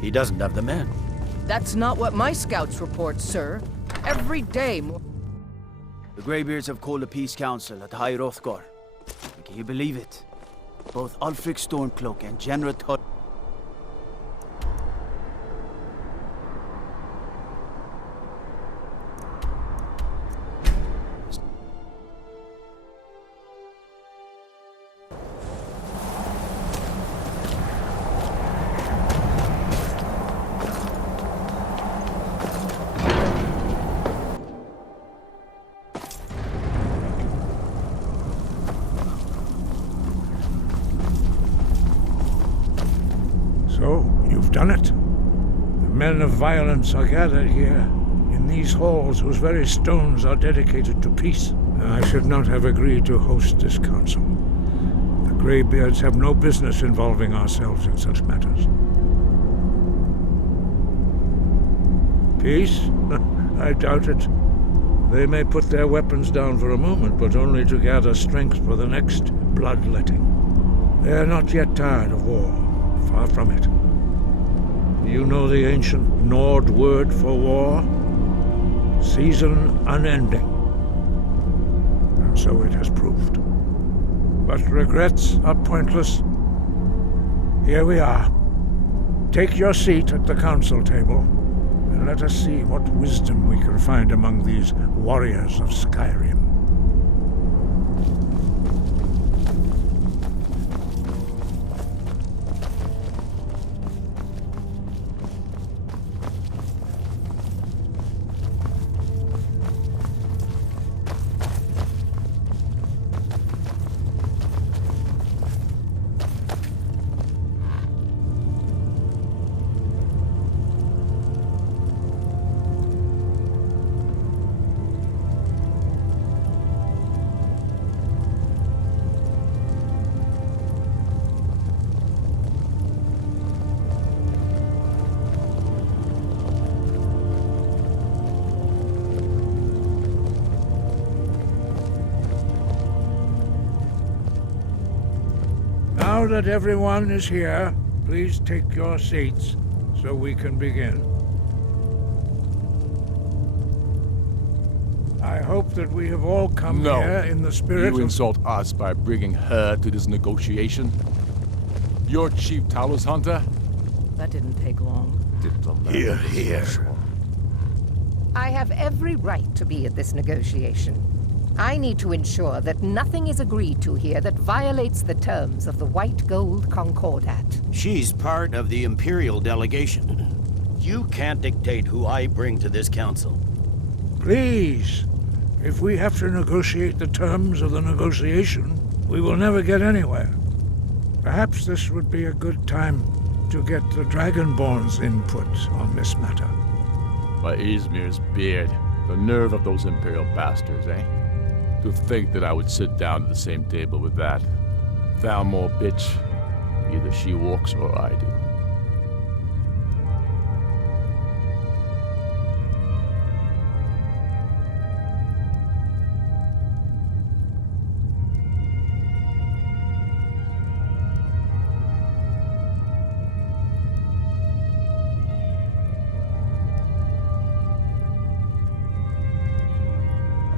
He doesn't have the men. That's not what my scouts report, sir. Every day The Greybeards have called a peace council at High Hrothgar. Can you believe it? Both Ulfric Stormcloak and General Todd. So, you've done it. The men of violence are gathered here, in these halls whose very stones are dedicated to peace. I should not have agreed to host this council. The Greybeards have no business involving ourselves in such matters. Peace? I doubt it. They may put their weapons down for a moment, but only to gather strength for the next bloodletting. They are not yet tired of war. Far from it. You know the ancient Nord word for war? Season unending. And so it has proved. But regrets are pointless. Here we are. Take your seat at the council table, and let us see what wisdom we can find among these warriors of Skyrim. Now that everyone is here, please take your seats so we can begin. I hope that we have all come here in the spirit You insult us by bringing her to this negotiation? You're Chief Talos Hunter? That didn't take long. Here, here. I have every right to be at this negotiation. I need to ensure that nothing is agreed to here that violates the terms of the White Gold Concordat. She's part of the Imperial delegation. You can't dictate who I bring to this council. Please, if we have to negotiate the terms of the negotiation, we will never get anywhere. Perhaps this would be a good time to get the Dragonborn's input on this matter. By Izmir's beard, the nerve of those Imperial bastards, eh? To think that I would sit down at the same table with that. Thalmor bitch. Either she walks or I do.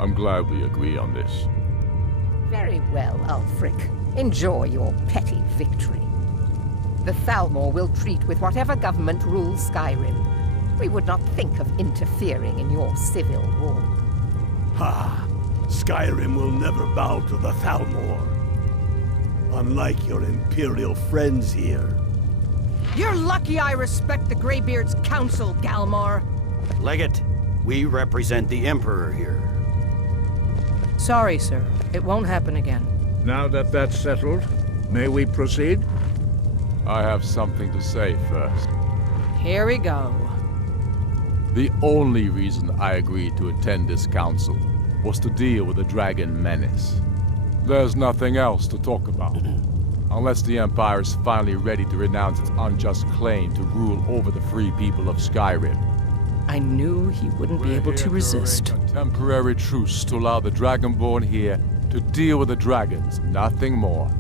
I'm glad we agree on this. Very well, Ulfric. Enjoy your petty victory. The Thalmor will treat with whatever government rules Skyrim. We would not think of interfering in your civil war. Ha! Skyrim will never bow to the Thalmor. Unlike your Imperial friends here. You're lucky I respect the Greybeard's council, Galmar. Legate, we represent the Emperor here. Sorry, sir. It won't happen again. Now that that's settled, may we proceed? I have something to say first. Here we go. The only reason I agreed to attend this council was to deal with the dragon menace. There's nothing else to talk about. Unless the Empire is finally ready to renounce its unjust claim to rule over the free people of Skyrim. I knew he wouldn't be able to resist. A temporary truce to allow the Dragonborn here to deal with the dragons, nothing more.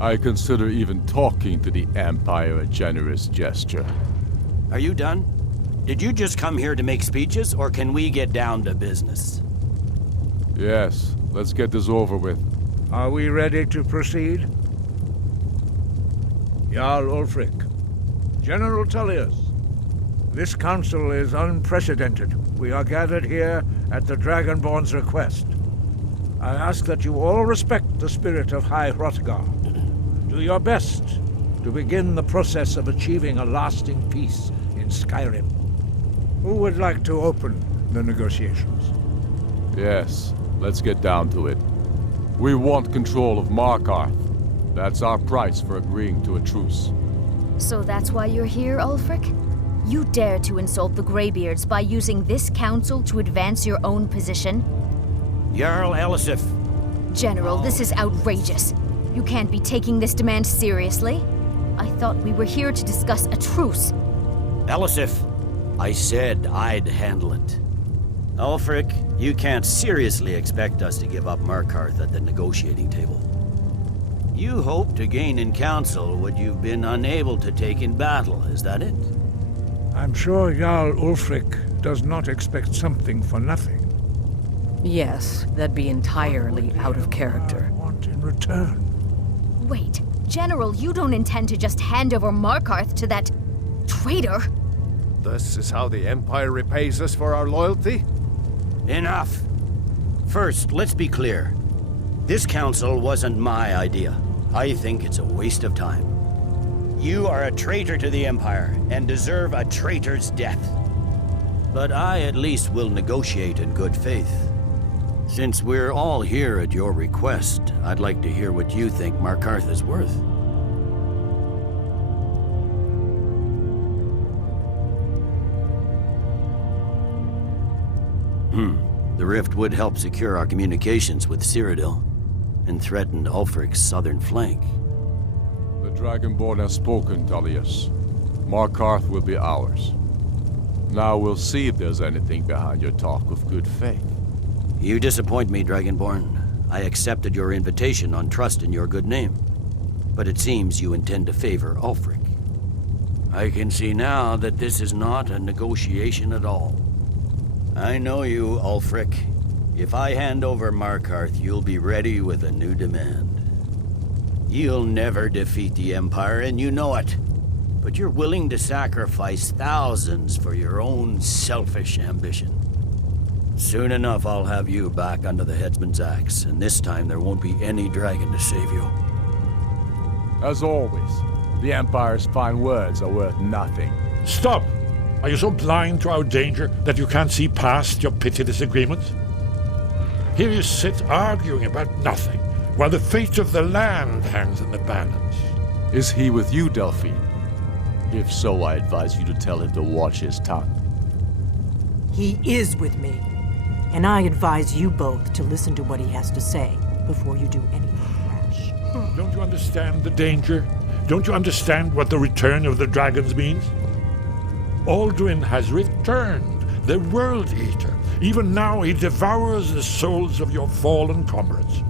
I consider even talking to the Empire a generous gesture. Are you done? Did you just come here to make speeches, or can we get down to business? Yes, let's get this over with. Are we ready to proceed? Jarl Ulfric, General Tullius, this council is unprecedented. We are gathered here at the Dragonborn's request. I ask that you all respect the spirit of High Hrothgar. Do your best to begin the process of achieving a lasting peace in Skyrim. Who would like to open the negotiations? Yes, let's get down to it. We want control of Markarth. That's our price for agreeing to a truce. So that's why you're here, Ulfric? You dare to insult the Greybeards by using this council to advance your own position? Jarl Elisif. General, this is outrageous. You can't be taking this demand seriously. I thought we were here to discuss a truce. Elisif, I said I'd handle it. Ulfric, you can't seriously expect us to give up Markarth at the negotiating table. You hoped to gain in council what you've been unable to take in battle, is that it? I'm sure Jarl Ulfric does not expect something for nothing. Yes, that'd be entirely out of character. I want in return. Wait, General, you don't intend to just hand over Markarth to that traitor? This is how the Empire repays us for our loyalty? Enough! First, let's be clear. This council wasn't my idea. I think it's a waste of time. You are a traitor to the Empire, and deserve a traitor's death. But I at least will negotiate in good faith. Since we're all here at your request, I'd like to hear what you think Markarth is worth. The rift would help secure our communications with Cyrodiil, and threatened Ulfric's southern flank. The Dragonborn has spoken, Tullius. Markarth will be ours. Now we'll see if there's anything behind your talk of good faith. You disappoint me, Dragonborn. I accepted your invitation on trust in your good name. But it seems you intend to favor Ulfric. I can see now that this is not a negotiation at all. I know you, Ulfric. If I hand over Markarth, you'll be ready with a new demand. You'll never defeat the Empire, and you know it. But you're willing to sacrifice thousands for your own selfish ambition. Soon enough, I'll have you back under the headsman's axe, and this time there won't be any dragon to save you. As always, the Empire's fine words are worth nothing. Stop! Are you so blind to our danger that you can't see past your petty disagreements? Here you sit arguing about nothing, while the fate of the land hangs in the balance. Is he with you, Delphine? If so, I advise you to tell him to watch his tongue. He is with me, and I advise you both to listen to what he has to say before you do anything rash. Don't you understand the danger? Don't you understand what the return of the dragons means? Alduin has returned, the World Eater. Even now he devours the souls of your fallen comrades.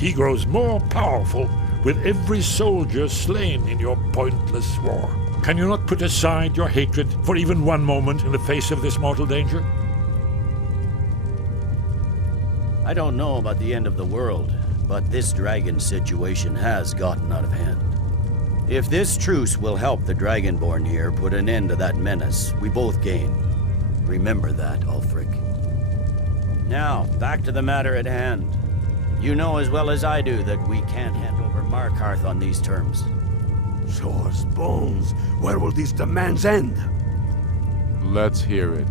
He grows more powerful with every soldier slain in your pointless war. Can you not put aside your hatred for even one moment in the face of this mortal danger? I don't know about the end of the world, but this dragon situation has gotten out of hand. If this truce will help the Dragonborn here put an end to that menace, we both gain. Remember that, Ulfric. Now, back to the matter at hand. You know as well as I do that we can't hand over Markarth on these terms. Shores, bones, where will these demands end? Let's hear it.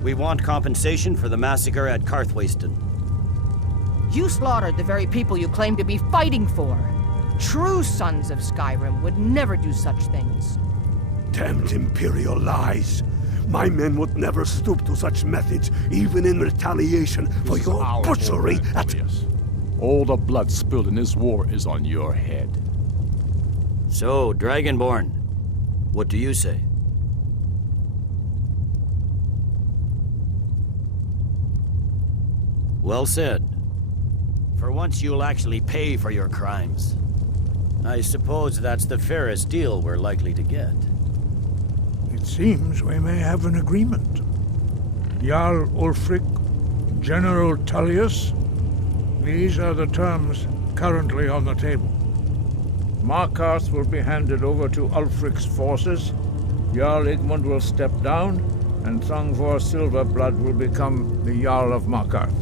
We want compensation for the massacre at Karthwasten. You slaughtered the very people you claim to be fighting for. True sons of Skyrim would never do such things. Damned Imperial lies. My men would never stoop to such methods, even in retaliation for This is your our butchery war, at... Tullius. All the blood spilled in this war is on your head. So, Dragonborn, what do you say? Well said. For once you'll actually pay for your crimes. I suppose that's the fairest deal we're likely to get. It seems we may have an agreement. Jarl Ulfric, General Tullius, these are the terms currently on the table. Markarth will be handed over to Ulfric's forces, Jarl Igmund will step down, and Thongvor Silverblood will become the Jarl of Markarth.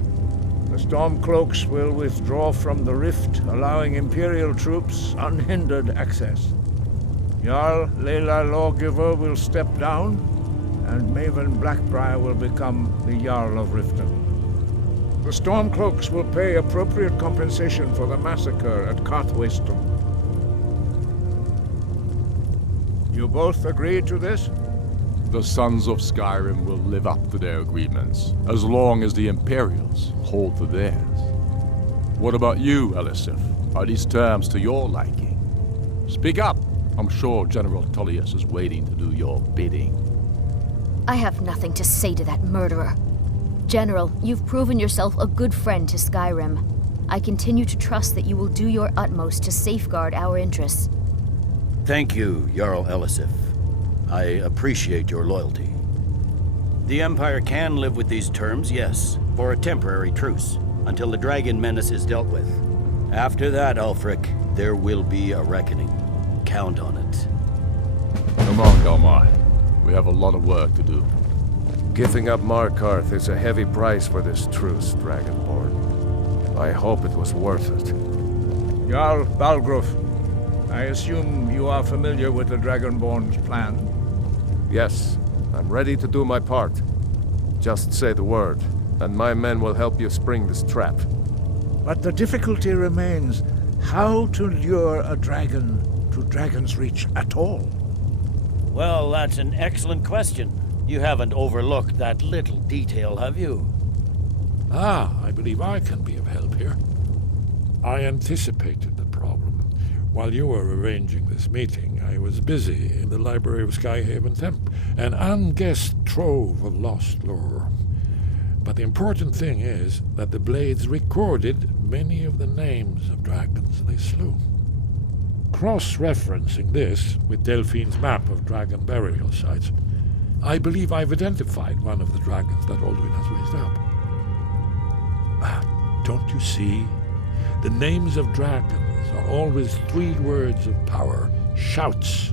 The Stormcloaks will withdraw from the rift, allowing Imperial troops unhindered access. Jarl Leila Lawgiver will step down, and Maven Blackbriar will become the Jarl of Riften. The Stormcloaks will pay appropriate compensation for the massacre at Karthwasten. You both agree to this? The Sons of Skyrim will live up to their agreements, as long as the Imperials hold to theirs. What about you, Elisif? Are these terms to your liking? Speak up! I'm sure General Tullius is waiting to do your bidding. I have nothing to say to that murderer. General, you've proven yourself a good friend to Skyrim. I continue to trust that you will do your utmost to safeguard our interests. Thank you, Jarl Elisif. I appreciate your loyalty. The Empire can live with these terms, yes, for a temporary truce, until the dragon menace is dealt with. After that, Ulfric, there will be a reckoning. Count on it. Come on, Galmar. We have a lot of work to do. Giving up Markarth is a heavy price for this truce, Dragonborn. I hope it was worth it. Jarl Balgruf, I assume you are familiar with the Dragonborn's plan? Yes, I'm ready to do my part. Just say the word, and my men will help you spring this trap. But the difficulty remains how to lure a dragon to Dragon's Reach at all. Well, that's an excellent question. You haven't overlooked that little detail, have you? I believe I can be of help here. I anticipated the problem. While you were arranging this meeting, I was busy in the library of Skyhaven Temple, an unguessed trove of lost lore. But the important thing is that the Blades recorded many of the names of dragons they slew. Cross-referencing this with Delphine's map of dragon burial sites, I believe I've identified one of the dragons that Alduin has raised up. Don't you see? The names of dragons are always 3 words of power, shouts.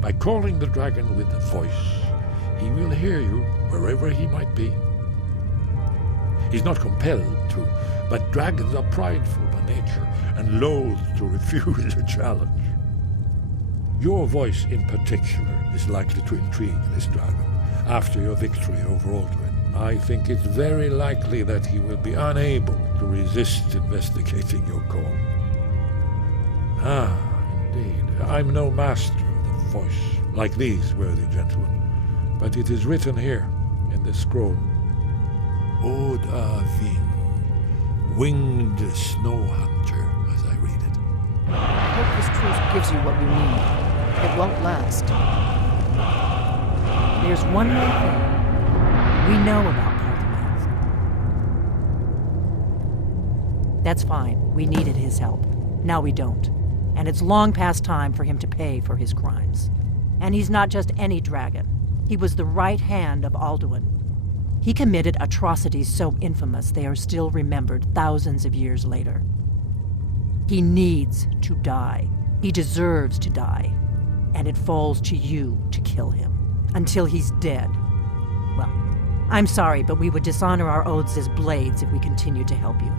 By calling the dragon with a voice, he will hear you wherever he might be. He's not compelled to, but dragons are prideful by nature and loath to refuse a challenge. Your voice in particular is likely to intrigue this dragon after your victory over Alduin. I think it's very likely that he will be unable to resist investigating your call. Indeed. I'm no master of the voice, like these worthy gentlemen, but it is written here in this scroll. Oda Ving, winged snow hunter, as I read it. I hope this truce gives you what you need. It won't last. There's one more thing. We know about Carthage. That's fine. We needed his help. Now we don't. And it's long past time for him to pay for his crimes. And he's not just any dragon. He was the right hand of Alduin. He committed atrocities so infamous they are still remembered thousands of years later. He needs to die. He deserves to die. And it falls to you to kill him. Until he's dead. Well, I'm sorry, but we would dishonor our oaths as Blades if we continued to help you.